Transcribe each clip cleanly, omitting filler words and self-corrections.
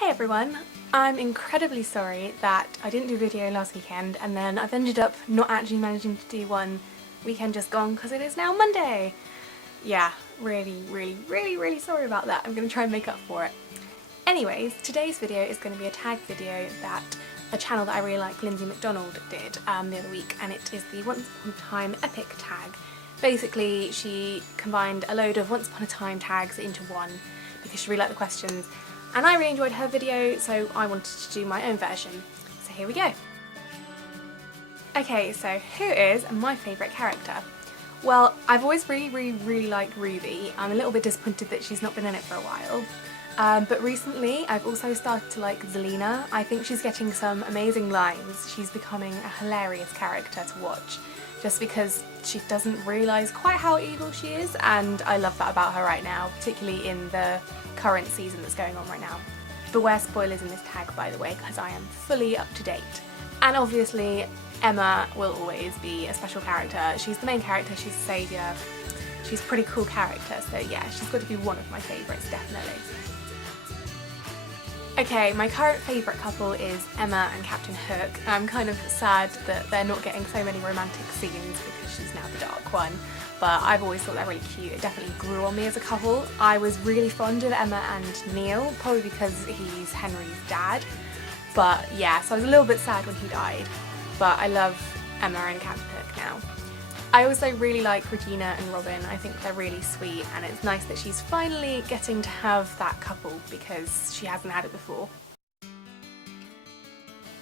Hey everyone! I'm incredibly sorry that I didn't do a video last weekend and then I've ended up not actually managing to do one weekend just gone because it is now Monday. Yeah, really sorry about that. I'm going to try and make up for it. Anyways, today's video is going to be a tag video that a channel that I really like, Lynsey did the other week, and it is the Once Upon a Time epic tag. Basically, she combined a load of Once Upon a Time tags into one because she really liked the questions. And I really enjoyed her video, so I wanted to do my own version. So here we go. Okay, so who is my favourite character? Well, I've always really liked Ruby. I'm a little bit disappointed that she's not been in it for a while. But recently I've also started to like Zelina. I think she's getting some amazing lines. She's becoming a hilarious character to watch, just because she doesn't realise quite how evil she is, and I love that about her right now, particularly in the current season that's going on right now. Beware spoilers in this tag, by the way, because I am fully up to date. And obviously Emma will always be a special character. She's the main character, she's the saviour, she's a pretty cool character, so yeah, she's got to be one of my favourites, definitely. Okay, my current favourite couple is Emma and Captain Hook. I'm kind of sad that they're not getting so many romantic scenes because she's now the dark one, but I've always thought they're really cute. It definitely grew on me as a couple. I was really fond of Emma and Neil, probably because he's Henry's dad, but yeah, so I was a little bit sad when he died, but I love Emma and Captain Hook now. I also really like Regina and Robin. I think they're really sweet, and it's nice that she's finally getting to have that couple because she hasn't had it before.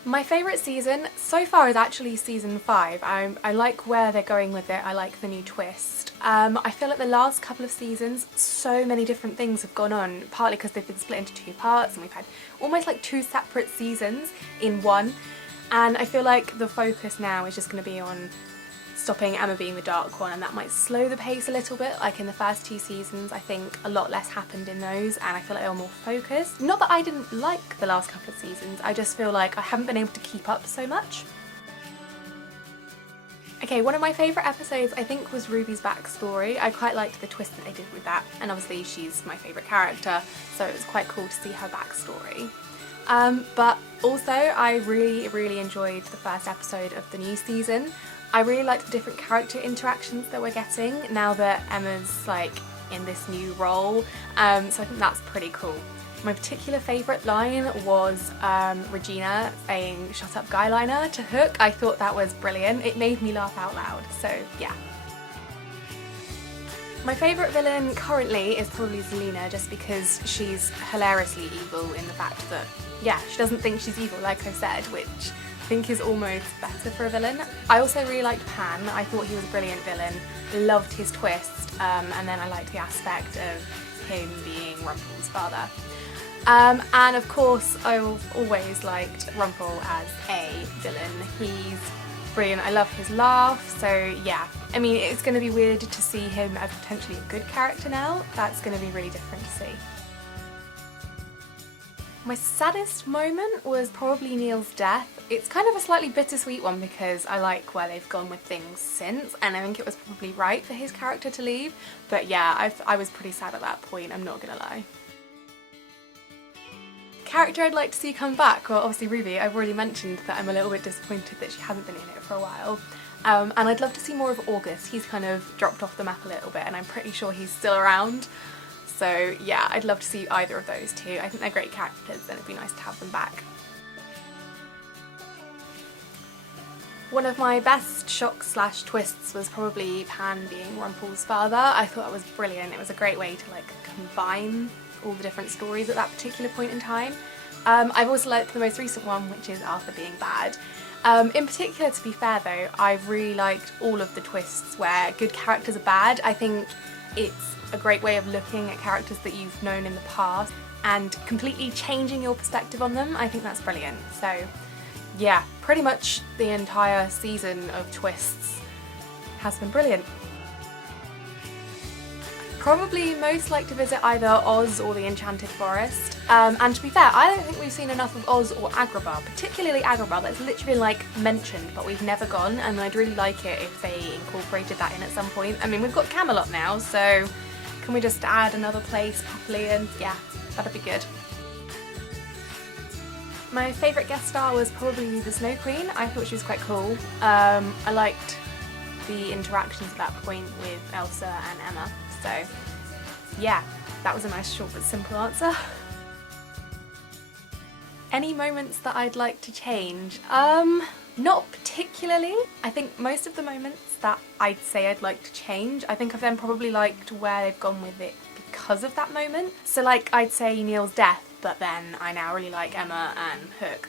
My favourite season so far is actually season 5. I like where they're going with it. I like the new twist. I feel like the last couple of seasons so many different things have gone on, partly because they've been split into 2 parts and we've had almost like 2 separate seasons in one, and I feel like the focus now is just going to be on stopping Emma being the dark one, and that might slow the pace a little bit. Like in the first 2 seasons, I think a lot less happened in those, and I feel like they were more focused. Not that I didn't like the last couple of seasons, I just feel like I haven't been able to keep up so much. Okay, one of my favourite episodes I think was Ruby's backstory. I quite liked the twist that they did with that, and obviously she's my favourite character, so it was quite cool to see her backstory. But also I really enjoyed the first episode of the new season. I really liked the different character interactions that we're getting now that Emma's like in this new role, so I think that's pretty cool. My particular favourite line was Regina saying "shut up guyliner" to Hook. I thought that was brilliant. It made me laugh out loud, so yeah. My favourite villain currently is probably Zelina, just because she's hilariously evil in the fact that, yeah, she doesn't think she's evil, like I said, which I think is almost better for a villain. I also really liked Pan. I thought he was a brilliant villain, loved his twist, and then I liked the aspect of him being Rumple's father. And of course I've always liked Rumple as a villain. He's brilliant. I love his laugh, so yeah. I mean, it's going to be weird to see him as potentially a good character now. That's going to be really different to see. My saddest moment was probably Neil's death. It's kind of a slightly bittersweet one because I like where they've gone with things since, and I think it was probably right for his character to leave, but yeah, I was pretty sad at that point, I'm not gonna lie. Character I'd like to see come back, well obviously Ruby. I've already mentioned that I'm a little bit disappointed that she hasn't been in it for a while. And I'd love to see more of August. He's kind of dropped off the map a little bit and I'm pretty sure he's still around. So yeah, I'd love to see either of those two. I think they're great characters and it'd be nice to have them back. One of my best shocks/twists was probably Pan being Rumple's father. I thought that was brilliant. It was a great way to like combine all the different stories at that particular point in time. I've also liked the most recent one, which is Arthur being bad. In particular, to be fair though, I've really liked all of the twists where good characters are bad. I think it's a great way of looking at characters that you've known in the past and completely changing your perspective on them. I think that's brilliant. So yeah, pretty much the entire season of twists has been brilliant. Probably most like to visit either Oz or the Enchanted Forest. And to be fair, I don't think we've seen enough of Oz or Agrabah, particularly Agrabah. That's literally been like mentioned, but we've never gone, and I'd really like it if they incorporated that in at some point. I mean, we've got Camelot now, so can we just add another place properly, and yeah, that'd be good. My favourite guest star was probably the Snow Queen. I thought she was quite cool. I liked the interactions at that point with Elsa and Emma, so yeah, that was a nice short but simple answer. Any moments that I'd like to change? Not particularly. I think most of the moments that I'd say I'd like to change, I think I've then probably liked where they've gone with it because of that moment. So like I'd say Neil's death, but then I now really like Emma and Hook.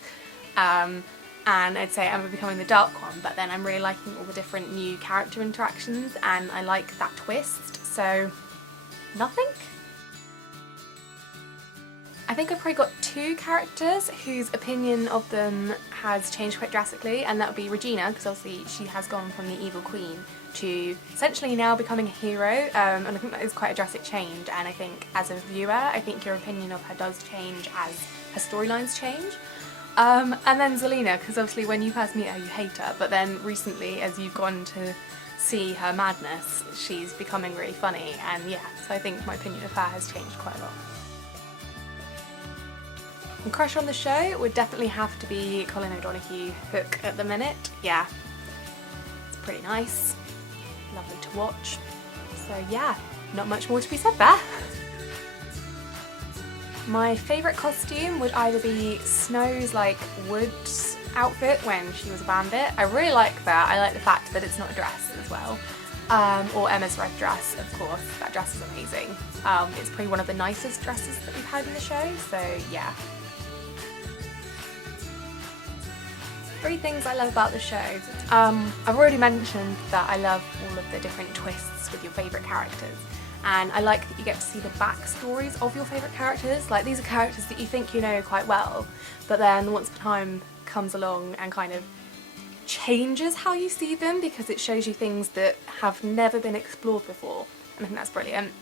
And I'd say Emma becoming the Dark One, but then I'm really liking all the different new character interactions and I like that twist, so nothing. I think I've probably got two characters whose opinion of them has changed quite drastically, and that would be Regina, because obviously she has gone from the evil queen to essentially now becoming a hero, and I think that is quite a drastic change, and I think as a viewer I think your opinion of her does change as her storylines change. And then Zelina, because obviously when you first meet her you hate her, but then recently as you've gone to see her madness she's becoming really funny, and yeah, so I think my opinion of her has changed quite a lot. My crush on the show would definitely have to be Colin O'Donoghue Hook at the minute. Yeah, it's pretty nice, lovely to watch. So yeah, not much more to be said there. My favourite costume would either be Snow's like woods outfit when she was a bandit. I really like that. I like the fact that it's not a dress as well. Or Emma's red dress, of course. That dress is amazing. It's probably one of the nicest dresses that we've had in the show, so yeah. 3 things I love about the show. I've already mentioned that I love all of the different twists with your favourite characters, and I like that you get to see the backstories of your favourite characters. Like, these are characters that you think you know quite well, but then once time comes along and kind of changes how you see them because it shows you things that have never been explored before, and I think that's brilliant.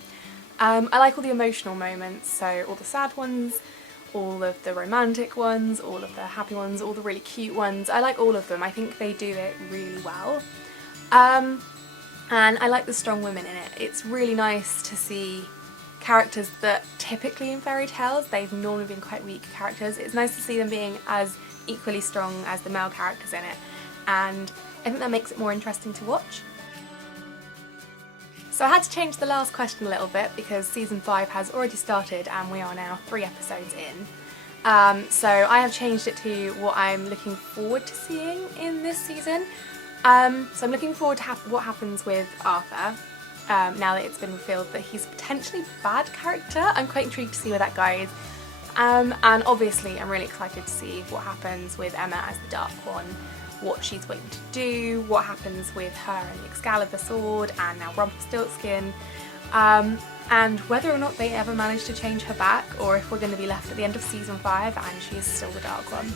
I like all the emotional moments, so all the sad ones, all of the romantic ones, all of the happy ones, all the really cute ones. I like all of them. I think they do it really well. And I like the strong women in it. It's really nice to see characters that typically in fairy tales they've normally been quite weak characters. It's nice to see them being as equally strong as the male characters in it, and I think that makes it more interesting to watch. So I had to change the last question a little bit because season 5 has already started and we are now 3 episodes in. So I have changed it to what I'm looking forward to seeing in this season. So I'm looking forward to what happens with Arthur, now that it's been revealed that he's potentially a bad character. I'm quite intrigued to see where that goes. And obviously I'm really excited to see what happens with Emma as the Dark One, what she's willing to do, what happens with her and the Excalibur sword and now Rumpelstiltskin, and whether or not they ever manage to change her back, or if we're going to be left at the end of season 5 and she is still the Dark One.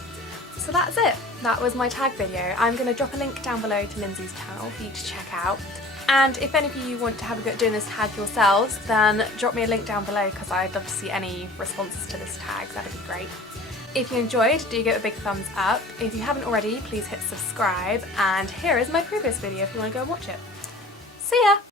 So that's it. That was my tag video. I'm going to drop a link down below to Lynsey's channel for you to check out. And if any of you want to have a go at doing this tag yourselves, then drop me a link down below because I'd love to see any responses to this tag. That'd be great. If you enjoyed, do give it a big thumbs up. If you haven't already, please hit subscribe, and here is my previous video if you want to go and watch it. See ya!